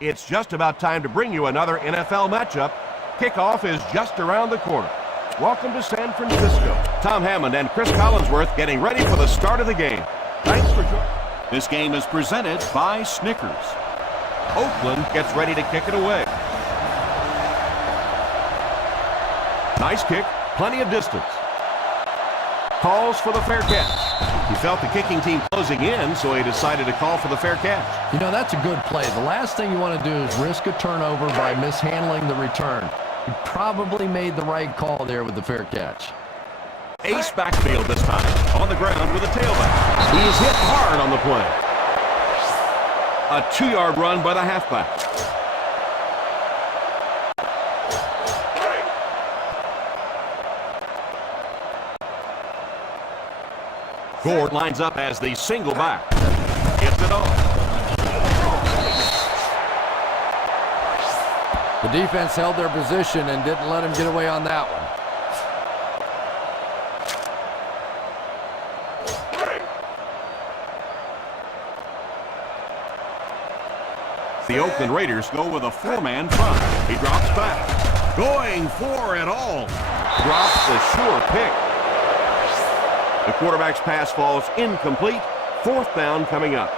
it's just about time to bring you another NFL matchup. Kickoff is just around the corner. Welcome to San Francisco. Tom Hammond and Chris Collinsworth getting ready for the start of the game. Thanks for joining. This game is presented by Snickers. Oakland gets ready to kick it away. Nice kick, plenty of distance. Calls for the fair catch. He felt the kicking team closing in, so he decided to call for the fair catch. You know, that's a good play. The last thing you want to do is risk a turnover by mishandling the return. He probably made the right call there with the fair catch. Ace backfield this time, on the ground with a tailback. He is hit hard on the play. A 2-yard run by the halfback. Gord lines up as the single back. Gets it off. The defense held their position and didn't let him get away on that one. The Oakland Raiders go with a 4-man front. He drops back. Going for it all. Drops the sure pick. The quarterback's pass falls incomplete. 4th down coming up.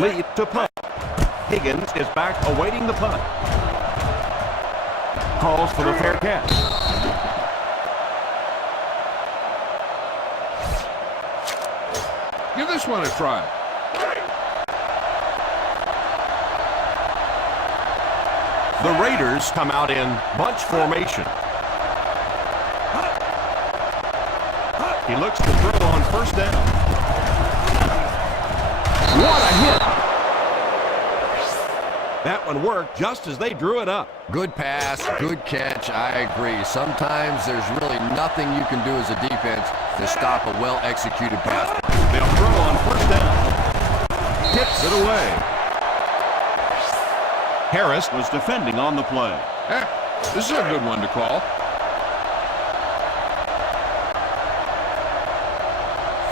Lead to punt. Higgins is back awaiting the punt. Calls for the fair catch. Give this one a try. The Raiders come out in bunch formation. He looks to throw on 1st down. What a hit! That one worked just as they drew it up. Good pass, good catch, I agree. Sometimes there's really nothing you can do as a defense to stop a well-executed pass. They'll throw on 1st down. Tips it away. Harris was defending on the play. This is a good one to call.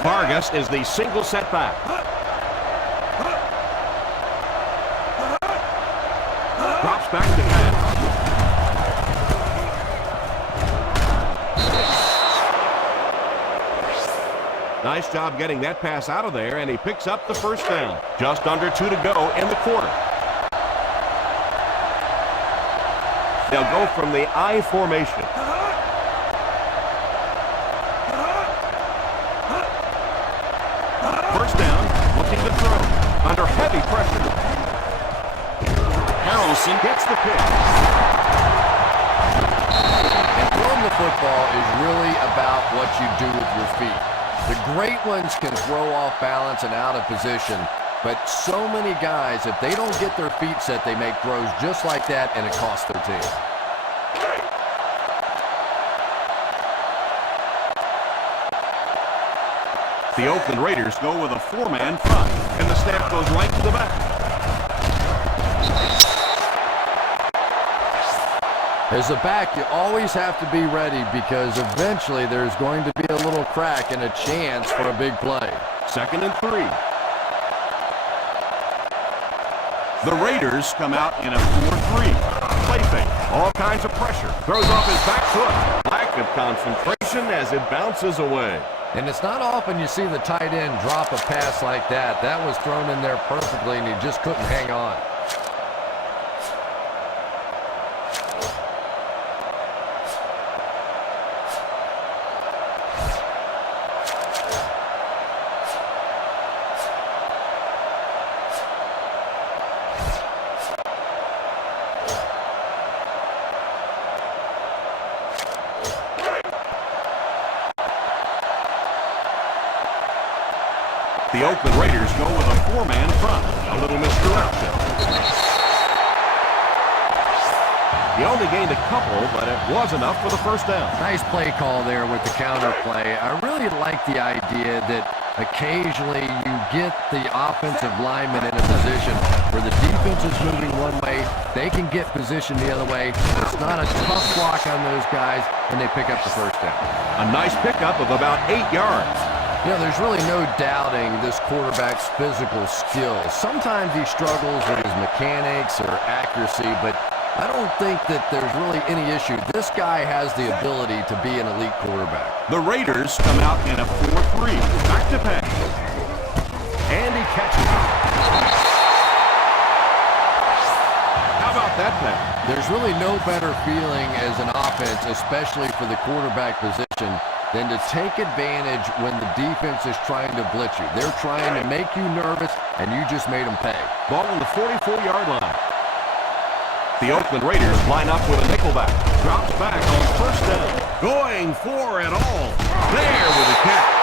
Vargas is the single setback. Drops back to pass. Nice job getting that pass out of there, and he picks up the 1st down. Just under 2 to go in the quarter. They'll go from the I formation. 1st down, looking to throw. Under heavy pressure. Harrelson gets the pick. And throwing the football is really about what you do with your feet. The great ones can throw off balance and out of position, but so many guys, if they don't get their feet set, they make throws just like that, and it costs their team. The Oakland Raiders go with a 4-man front, and the snap goes right to the back. As a back, you always have to be ready because eventually there's going to be a little crack and a chance for a big play. 2nd and 3. The Raiders come out in a 4-3. Play fake. All kinds of pressure. Throws off his back foot. Lack of concentration as it bounces away. And it's not often you see the tight end drop a pass like that. That was thrown in there perfectly, and he just couldn't hang on. The Oakland Raiders go with a 4-man front. A little misdirection. He only gained a couple, but it was enough for the 1st down. Nice play call there with the counter play. I really like the idea that occasionally you get the offensive lineman in a position where the defense is moving one way, they can get position the other way. It's not a tough block on those guys, and they pick up the 1st down. A nice pickup of about 8 yards. You know, there's really no doubting this quarterback's physical skills. Sometimes he struggles with his mechanics or accuracy, but I don't think that there's really any issue. This guy has the ability to be an elite quarterback. The Raiders come out in a 4-3. Back to pass. And he catches it. How about that pass? There's really no better feeling as an offense, especially for the quarterback position, than to take advantage when the defense is trying to blitz you. They're trying to make you nervous, and you just made them pay. Ball on the 44-yard line. The Oakland Raiders line up with a nickelback. Drops back on first down. Going for it all. There with a catch.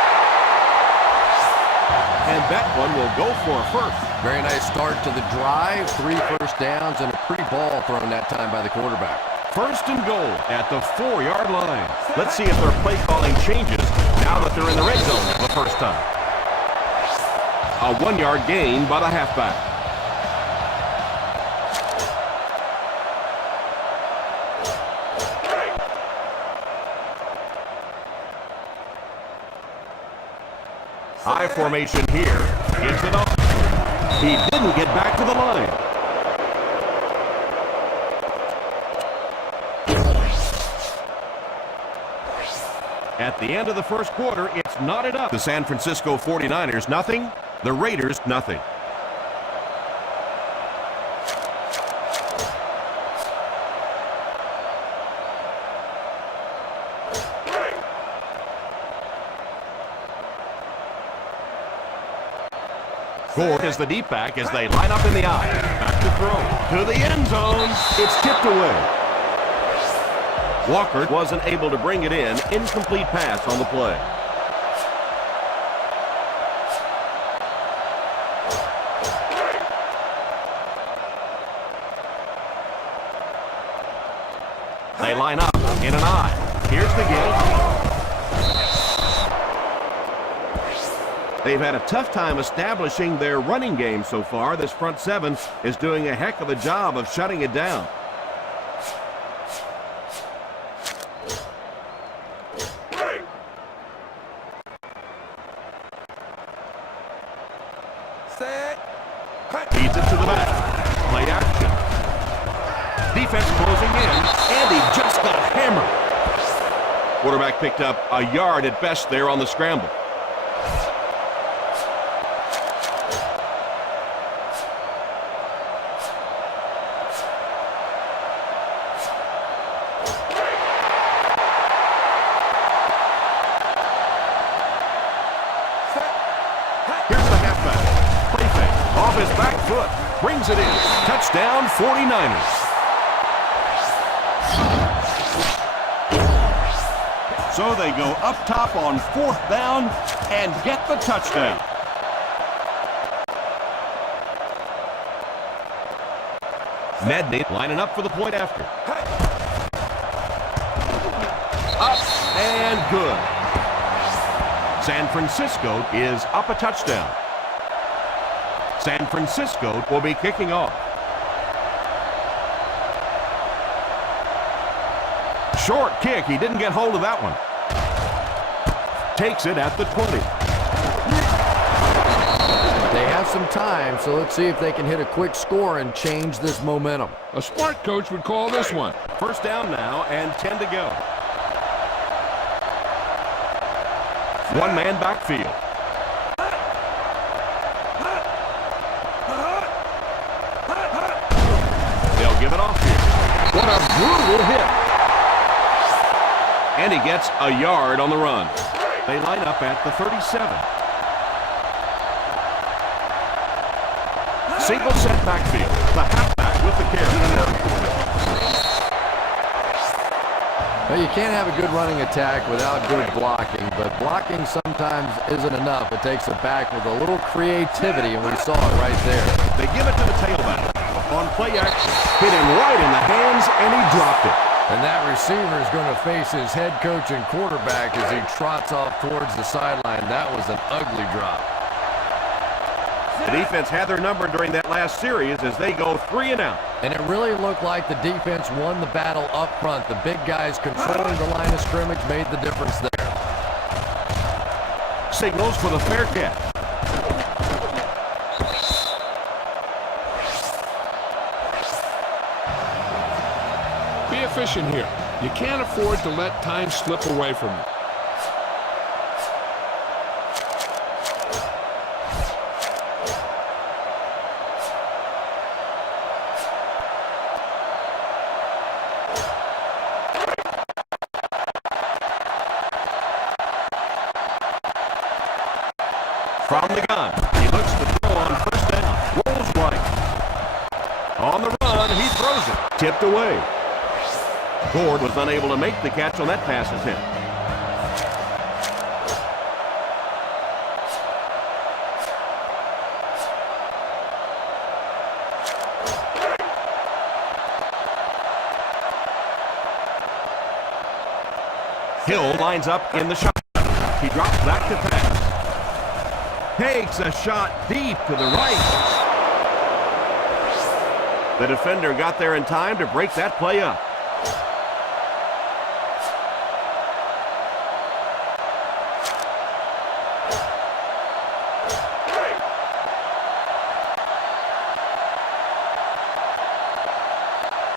And that one will go for a first. Very nice start to the drive. 3 first downs and a pretty ball thrown that time by the quarterback. First and goal at the 4-yard line. Let's see if their play calling changes now that they're in the red zone for the first time. A 1-yard gain by the halfback. High formation here. Gets it off. He didn't get back to the line. At the end of the first quarter, it's knotted up. The San Francisco 49ers, nothing. The Raiders, nothing. Ford is the deep back as they line up in the eye. Back to throw. To the end zone. It's tipped away. Walker wasn't able to bring it in. Incomplete pass on the play. They line up in an eye. Here's the game. They've had a tough time establishing their running game so far. This front seven is doing a heck of a job of shutting it down. Feeds it to the back. Play action. Defense closing in, and he just got hammered. Quarterback picked up a yard at best there on the scramble. His back foot brings it in. Touchdown 49ers. So they go up top on 4th down and get the touchdown. Nedney lining up for the point after. Up and good. San Francisco is up a touchdown. San Francisco will be kicking off. Short kick. He didn't get hold of that one. Takes it at the 20. They have some time, so let's see if they can hit a quick score and change this momentum. A smart coach would call this one. First down now and 10 to go. One-man backfield. Give it off here. What a brutal hit. And he gets a yard on the run. They line up at the 37. Single set backfield. The halfback with the carry. Well, you can't have a good running attack without good blocking, but blocking sometimes isn't enough. It takes a back with a little creativity, and we saw it right there. They give it to the tailback. On play action, hit him right in the hands, and he dropped it. And that receiver is going to face his head coach and quarterback as he trots off towards the sideline. That was an ugly drop. The defense had their number during that last series as they go 3 and out. And it really looked like the defense won the battle up front. The big guys controlling the line of scrimmage made the difference there. signals for the fair catch. Be efficient here. You can't afford to let time slip away from you. From the gun, he looks to throw on first down. Rolls right. On the run, he throws it. Tipped away. Gord was unable to make the catch on that pass attempt. Hill lines up in the shot. He drops back to pass. Takes a shot deep to the right. The defender got there in time to break that play up.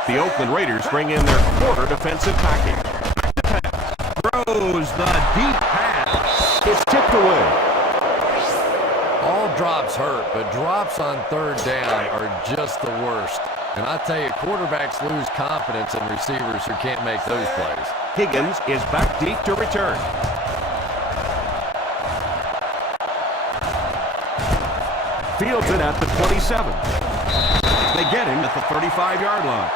The Oakland Raiders bring in their quarter defensive package. Back to pass. Throws the deep pass. It's tipped away. All drops hurt, but drops on third down are just the worst. And I tell you, quarterbacks lose confidence in receivers who can't make those plays. Higgins is back deep to return. Fields it at the 27. They get him at the 35-yard line.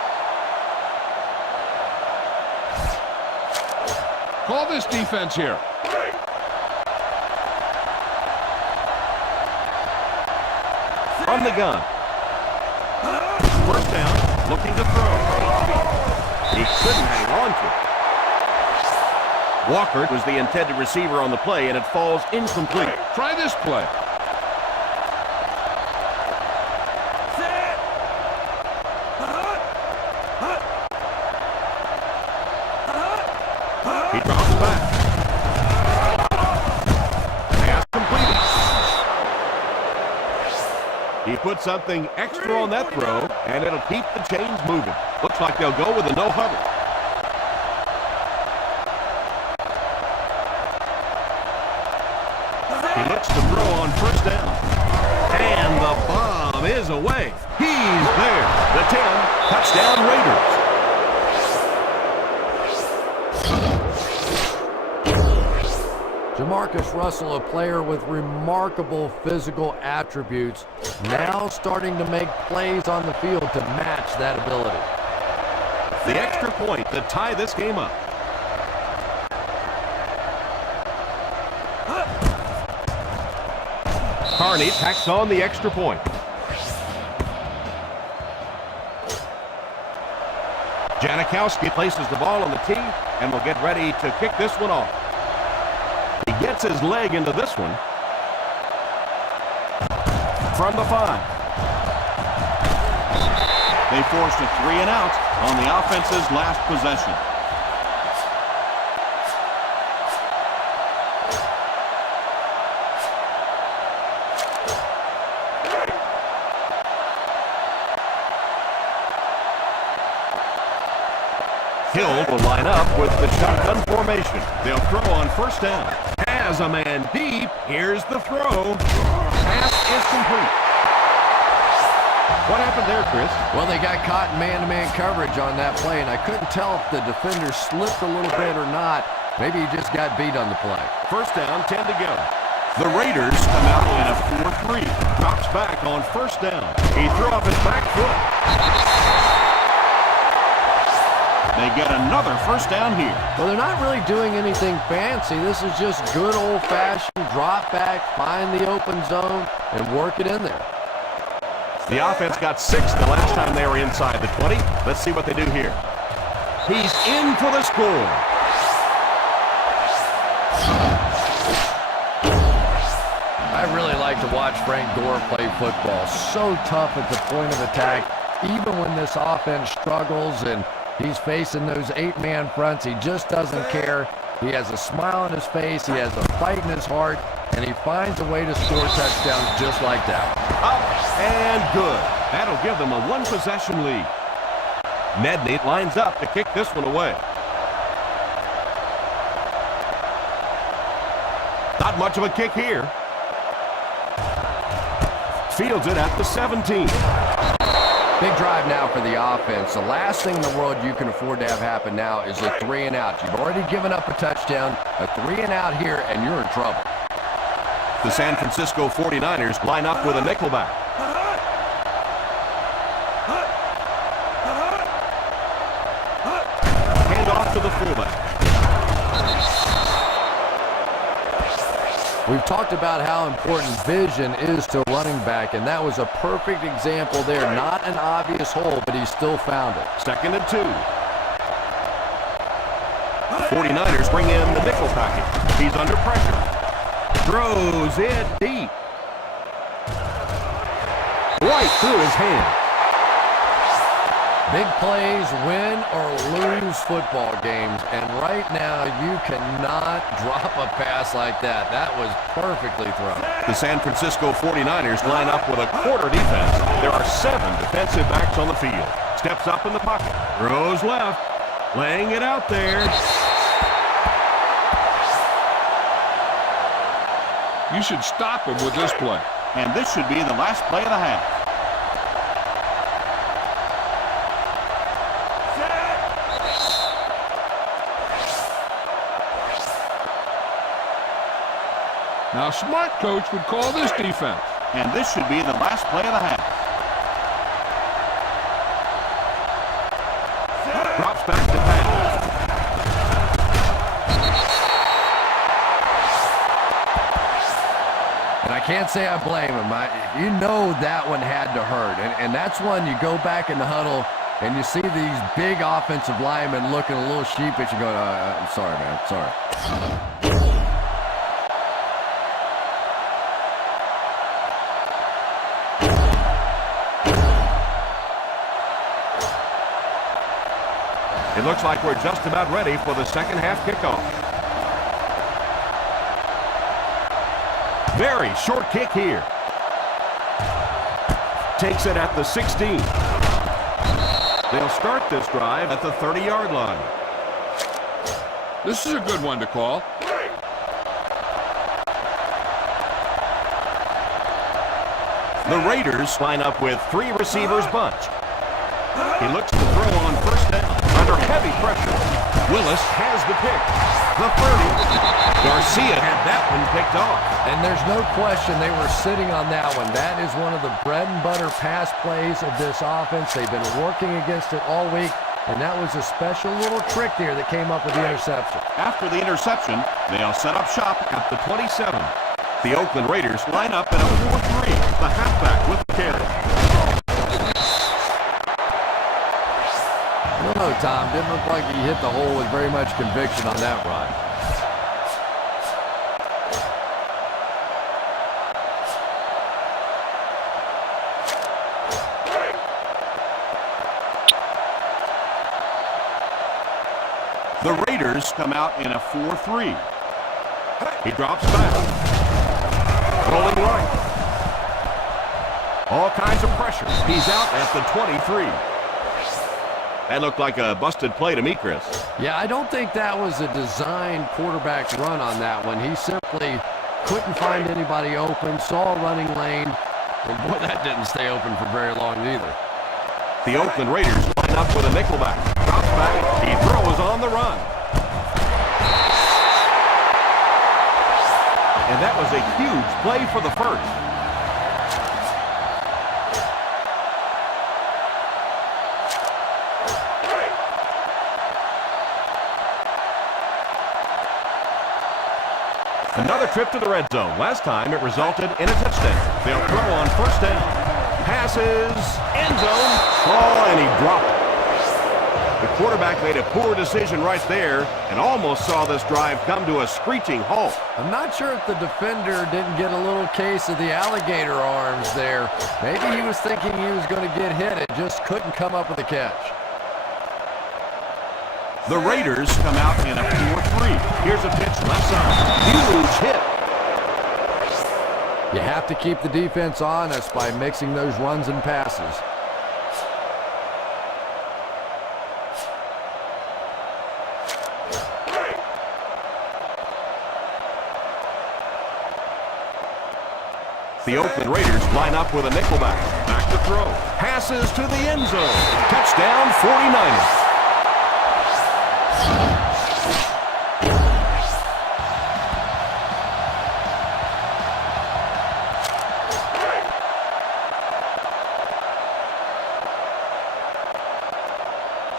Call this defense here. From the gun. First down, looking to throw. He couldn't hang on to it. Walker was the intended receiver on the play, and it falls incomplete. Try this play. He drops back. Pass completed. He put something extra on that throw, and it'll keep the chains moving. Looks like they'll go with a no huddle. He looks to throw on first down. And the bomb is away. He's there. The 10, touchdown Raiders. Jamarcus Russell, a player with remarkable physical attributes, now starting to make plays on the field to match that ability. The extra point to tie this game up. Carney tacks on the extra point. Janikowski places the ball on the tee and will get ready to kick this one off. He gets his leg into this one. From the 5. They forced a 3 and out on the offense's last possession. Hill will line up with the shotgun formation. They'll throw on first down. Has a man deep. Here's the throw. Pass is complete. What happened there, Chris? Well, they got caught in man-to-man coverage on that play, and I couldn't tell if the defender slipped a little bit or not. Maybe he just got beat on the play. First down, 10 to go. The Raiders come out in a 4-3. Drops back on first down. He threw off his back foot. They get another first down here. Well, they're not really doing anything fancy. This is just good old-fashioned drop back, find the open zone, and work it in there. The offense got 6 the last time they were inside the 20. Let's see what they do here. He's in for the score. I really like to watch Frank Gore play football. So tough at the point of attack. Even when this offense struggles and he's facing those 8-man fronts, he just doesn't care. He has a smile on his face. He has a fight in his heart. and he finds a way to score touchdowns just like that. Up and good. That'll give them a one-possession lead. Nedney lines up to kick this one away. Not much of a kick here. Fields it at the 17. Big drive now for the offense. The last thing in the world you can afford to have happen now is a 3-and-out. You've already given up a touchdown, a 3-and-out here, and you're in trouble. The San Francisco 49ers line up with a nickelback. Hand off to the fullback. We've talked about how important vision is to a running back, and that was a perfect example there. Not an obvious hole, but he still found it. 2nd and 2. The 49ers bring in the nickel package. He's under pressure. Throws it deep. Right through his hand. Big plays win or lose football games, and right now you cannot drop a pass like that. That was perfectly thrown. The San Francisco 49ers line up with a quarter defense. There are 7 defensive backs on the field. Steps up in the pocket. Throws left. Laying it out there. You should stop him with this play. And this should be the last play of the half. Now, a smart coach would call this defense. And this should be the last play of the half. Drops back to pass. And I can't say I blame him. You know that one had to hurt. And that's one you go back in the huddle and you see these big offensive linemen looking a little sheepish and going, I'm sorry, man, sorry. It looks like we're just about ready for the second half kickoff. Very short kick here. Takes it at the 16. They'll start this drive at the 30-yard line. This is a good one to call. The Raiders line up with 3 receivers bunch. He looks to throw on first down. Under heavy pressure. Willis has the pick. The 30. Garcia had that one picked off. And there's no question they were sitting on that one. That is one of the bread and butter pass plays of this offense. They've been working against it all week, and that was a special little trick there that came up with the interception. After the interception, they'll set up shop at the 27. The Oakland Raiders line up in a 4-3. The halfback with the carry. I don't know, Tom. Didn't look like he hit the hole with very much conviction on that run. The Raiders come out in a 4-3. He drops back. Rolling right. All kinds of pressure. He's out at the 23. That looked like a busted play to me, Chris. Yeah, I don't think that was a designed quarterback run on that one. He simply couldn't find anybody open, saw a running lane, and boy, that didn't stay open for very long either. The Oakland Raiders line up with a nickelback. Drops back. He throws on the run. And that was a huge play for the first. Another trip to the red zone. Last time it resulted in a touchdown. They'll throw on first down. Passes, end zone. Oh, and he dropped it. The quarterback made a poor decision right there and almost saw this drive come to a screeching halt. I'm not sure if the defender didn't get a little case of the alligator arms there. Maybe he was thinking he was going to get hit and just couldn't come up with a catch. The Raiders come out in a 4-3. Here's a pitch left side. Huge hit. You have to keep the defense honest by mixing those runs and passes. The Oakland Raiders line up with a nickelback. Back to throw. Passes to the end zone. Touchdown 49ers.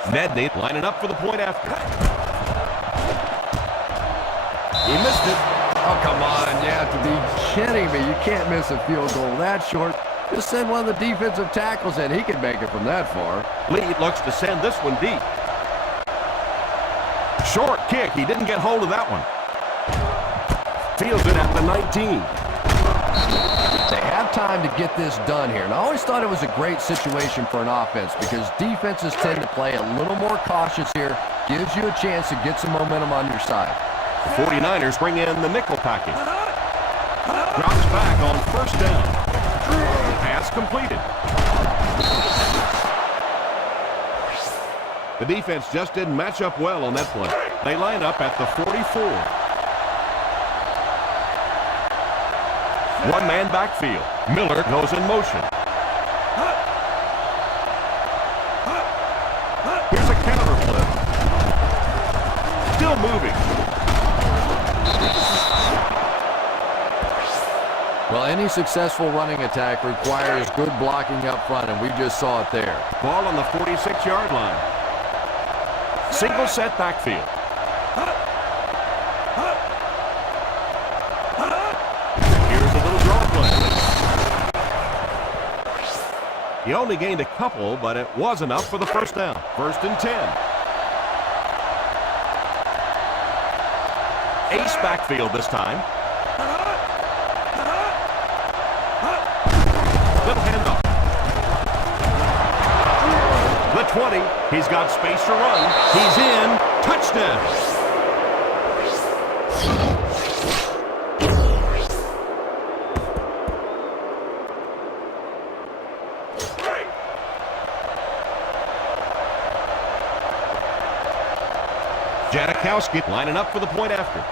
Nedney lining up for the point after. He missed it. Oh, come on. You have to be kidding me. You can't miss a field goal that short. Just send one of the defensive tackles in. He can make it from that far. Lee looks to send this one deep. Short kick. He didn't get hold of that one. Fields it at the 19. They have time to get this done here. And I always thought it was a great situation for an offense because defenses tend to play a little more cautious here. Gives you a chance to get some momentum on your side. The 49ers bring in the nickel package. Drops back on first down. Pass completed. The defense just didn't match up well on that play. They line up at the 44. One-man backfield. Miller goes in motion. Here's a counter flip. Still moving. Well, any successful running attack requires good blocking up front, and we just saw it there. Ball on the 46-yard line. Single set backfield. Here's a little draw play. He only gained a couple, but it was enough for the first down. First and 10. Ace backfield this time. Little handoff. The 20. He's got space to run. He's in. Touchdown. Janikowski lining up for the point after.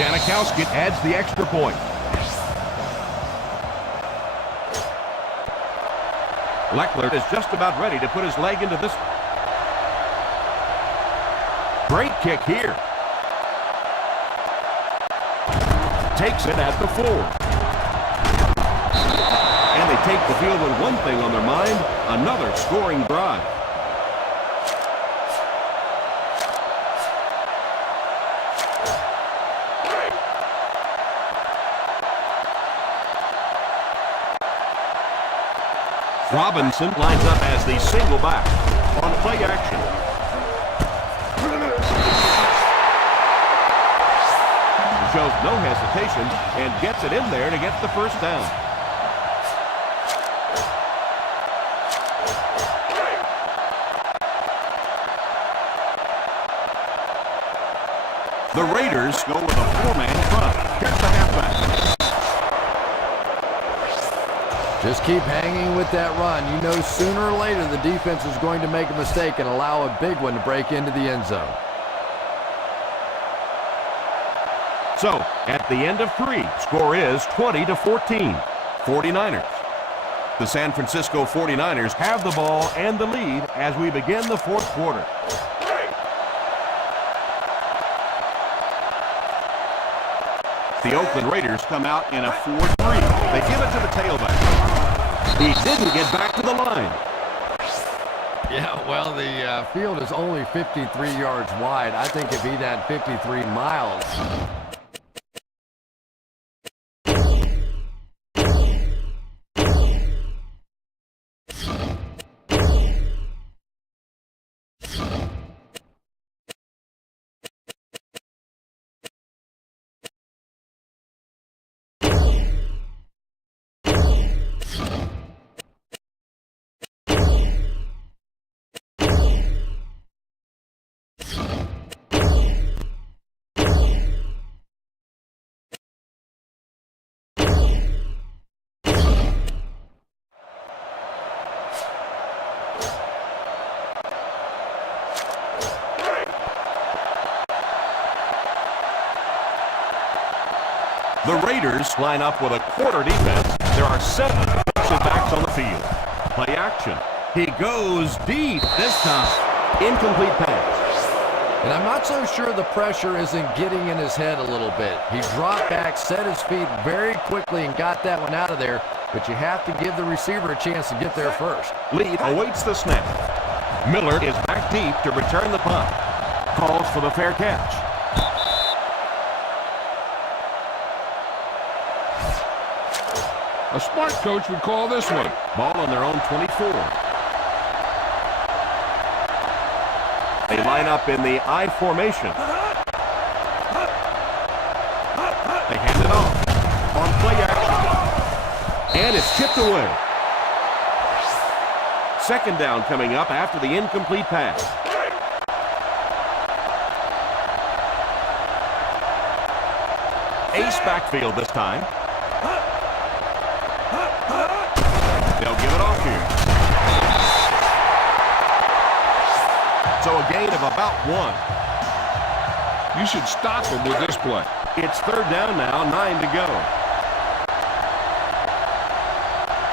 Janikowski adds the extra point. Leckler is just about ready to put his leg into this. Great kick here. Takes it at the 4. And they take the field with one thing on their mind, another scoring drive. Robinson lines up as the single back on play action. He shows no hesitation and gets it in there to get the first down. The Raiders go with a 4-man front. Here's the halfback. Just keep hanging with that run. You know sooner or later the defense is going to make a mistake and allow a big one to break into the end zone. So, at the end of 3, score is 20-14. 49ers. The San Francisco 49ers have the ball and the lead as we begin the fourth quarter. The Oakland Raiders come out in a 4-3. They give it to the tailback. He didn't get back to the line. Yeah, well, the field is only 53 yards wide. I think if he'd had 53 miles... The Raiders line up with a quarter defense. There are 7 defensive backs on the field. Play action. He goes deep this time. Incomplete pass. And I'm not so sure the pressure isn't getting in his head a little bit. He dropped back, set his feet very quickly, and got that one out of there. But you have to give the receiver a chance to get there first. Lead awaits the snap. Miller is back deep to return the punt. Calls for the fair catch. A smart coach would call this one. Ball on their own 24. They line up in the I formation. They hand it off on play action. And it's tipped away. Second down coming up after the incomplete pass. Ace backfield this time. They'll give it off here. So a gain of about 1. You should stop him with this play. It's third down now, 9 to go.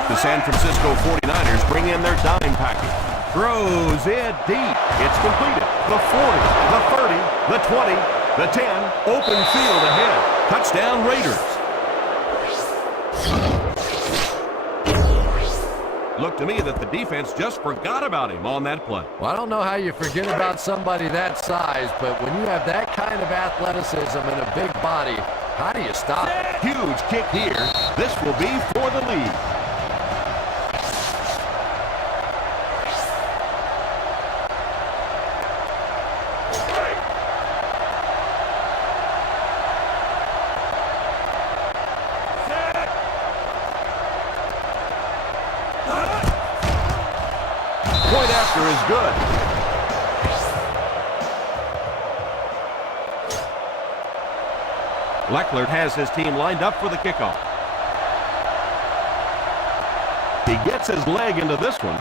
The San Francisco 49ers bring in their dime package. Throws it deep. It's completed. The 40, the 30, the 20, the 10. Open field ahead. Touchdown Raiders. Looked to me that the defense just forgot about him on that play. Well, I don't know how you forget about somebody that size, but when you have that kind of athleticism and a big body, how do you stop it? Huge kick here. This will be for the lead. Point after is good. Leckler has his team lined up for the kickoff. He gets his leg into this one.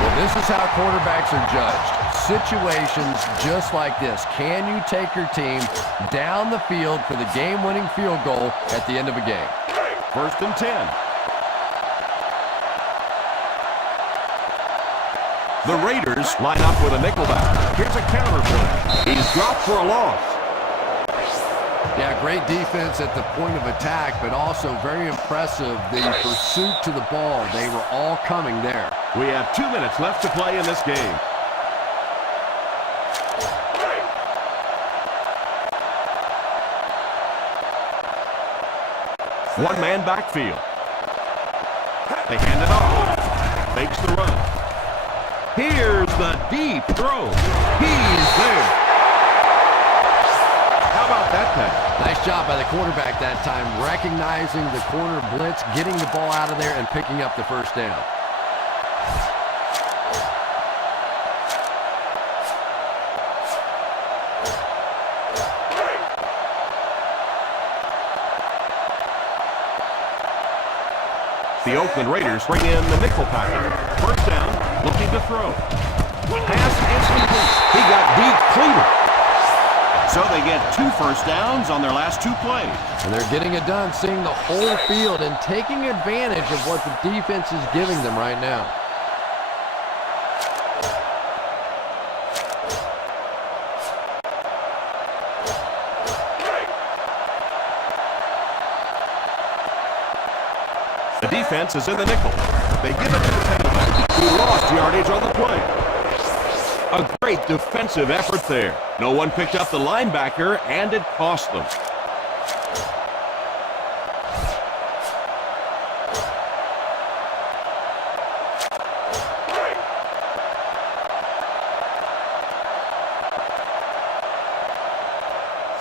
Well, this is how quarterbacks are judged. Situations just like this. Can you take your team down the field for the game-winning field goal at the end of a game? First and 10. The Raiders line up with a nickelback. Here's a counter play. He's dropped for a loss. Yeah, great defense at the point of attack, but also very impressive the pursuit to the ball. They were all coming there. We have 2 minutes left to play in this game. One-man backfield. They hand it off. Fakes the run. Here's the deep throw. He's there. How about that pass? Nice job by the quarterback that time, recognizing the corner blitz, getting the ball out of there, and picking up the first down. The Oakland Raiders bring in the nickel package. First down, looking to throw. Pass is complete. He got deep cleaner. So they get 2 first downs on their last 2 plays. And they're getting it done, seeing the whole field and taking advantage of what the defense is giving them right now. The defense is in the nickel. They give it to the tailback, who lost yardage on the play. A great defensive effort there. No one picked up the linebacker, and it cost them.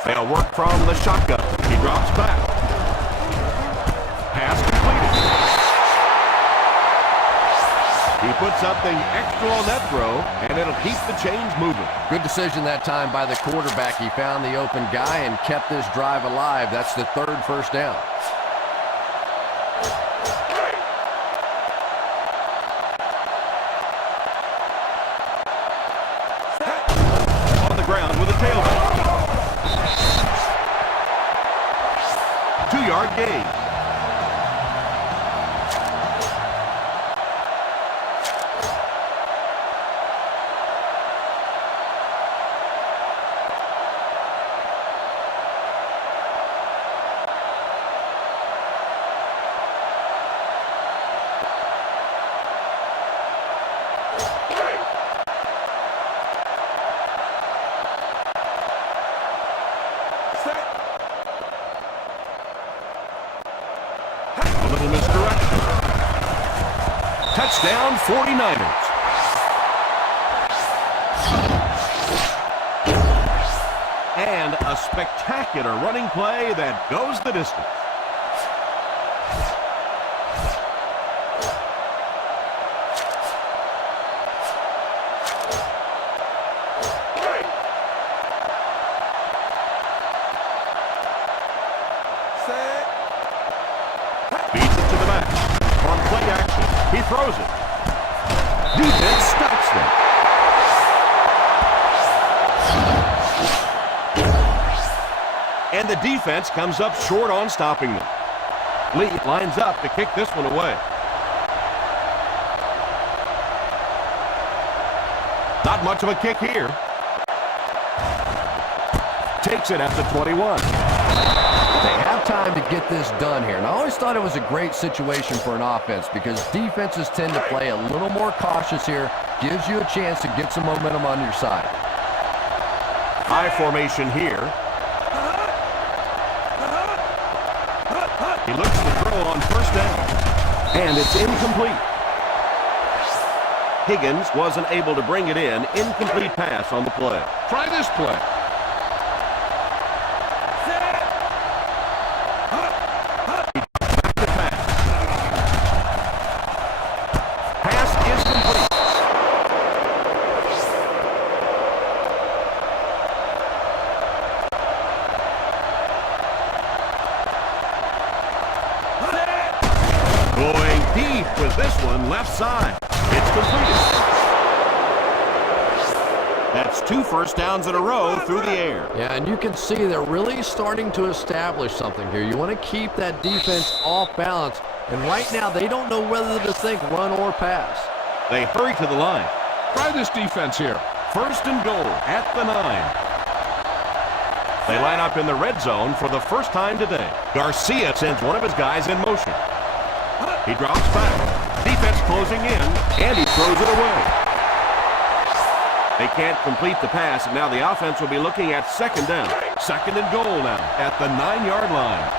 They'll work from the shotgun. He drops back. Pass completed. He puts something extra on that throw, and it'll keep the chains moving. Good decision that time by the quarterback. He found the open guy and kept this drive alive. That's the 3rd first down. 3-yard gain. A little misdirection. Touchdown, 49ers. And a spectacular running play that goes the distance. Beats it to the back. On play action, he throws it. Defense stops them. And the defense comes up short on stopping them. Lee lines up to kick this one away. Not much of a kick here. Takes it at the 21. They have time to get this done here. And I always thought it was a great situation for an offense because defenses tend to play a little more cautious here. Gives you a chance to get some momentum on your side. High formation here. He looks to throw on first down. And it's incomplete. Higgins wasn't able to bring it in. Incomplete pass on the play. Try this play. Going deep with this one, left side. It's completed. That's 2 first downs in a row through the air. Yeah, and you can see they're really starting to establish something here. You want to keep that defense off balance. And right now, they don't know whether to think run or pass. They hurry to the line. Try this defense here. First and goal at the 9. They line up in the red zone for the first time today. Garcia sends one of his guys in motion. He drops back. Defense closing in, and he throws it away. They can't complete the pass, and now the offense will be looking at second down. Second and goal now at the 9-yard line.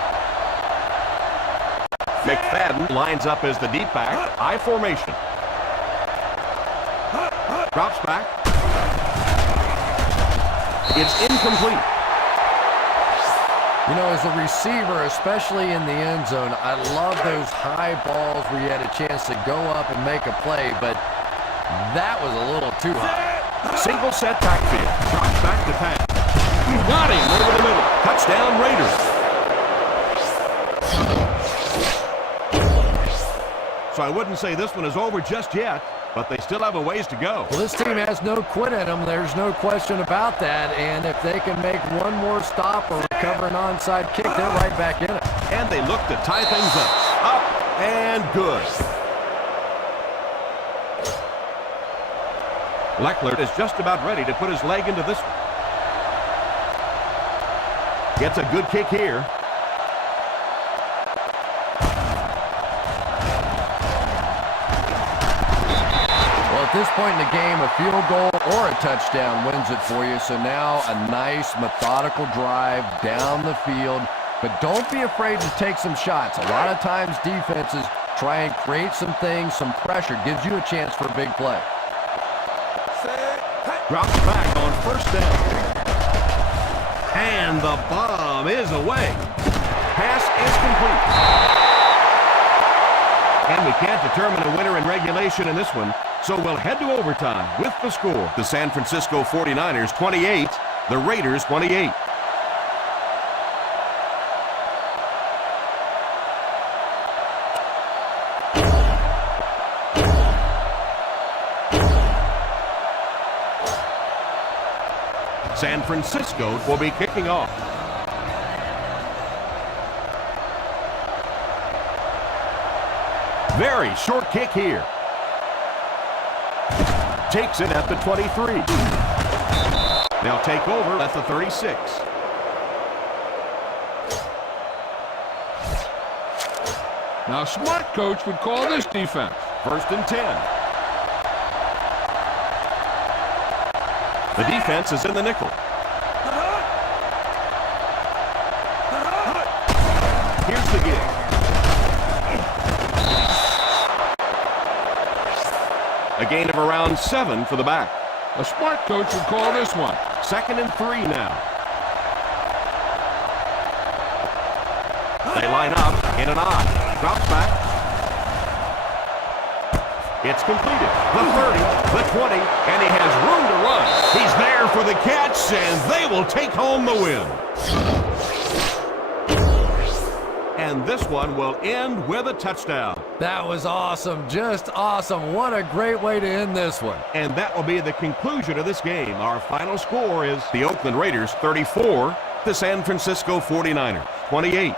McFadden lines up as the deep back. I formation. Drops back. It's incomplete. You know, as a receiver, especially in the end zone, I love those high balls where you had a chance to go up and make a play, but that was a little too high. Single set backfield. Drops back to pass. Got him over the middle. Touchdown Raiders. So I wouldn't say this one is over just yet, but they still have a ways to go. Well, this team has no quit in them. There's no question about that. And if they can make one more stop or recover an onside kick, they're right back in it. And they look to tie things up. Up and good. Leckler is just about ready to put his leg into this one. Gets a good kick here. At this point in the game, a field goal or a touchdown wins it for you. So now a nice methodical drive down the field. But don't be afraid to take some shots. A lot of times defenses try and create some things, some pressure. Gives you a chance for a big play. Drops back on first down. And the bomb is away. Pass is complete. And we can't determine a winner in regulation in this one. So we'll head to overtime with the score. The San Francisco 49ers 28, the Raiders 28. San Francisco will be kicking off. Very short kick here. Takes it at the 23. They'll take over at the 36. Now, a smart coach would call this defense. 1st and 10. The defense is in the nickel. Here's the give. A gain of around 7 for the back. A smart coach would call this one. 2nd and 3 now. They line up in an I. Drops back. It's completed. The 30, the 20, and he has room to run. He's there for the catch, and they will take home the win. And this one will end with a touchdown. That was awesome. Just awesome. What a great way to end this one. And that will be the conclusion of this game. Our final score is the Oakland Raiders 34, the San Francisco 49ers 28.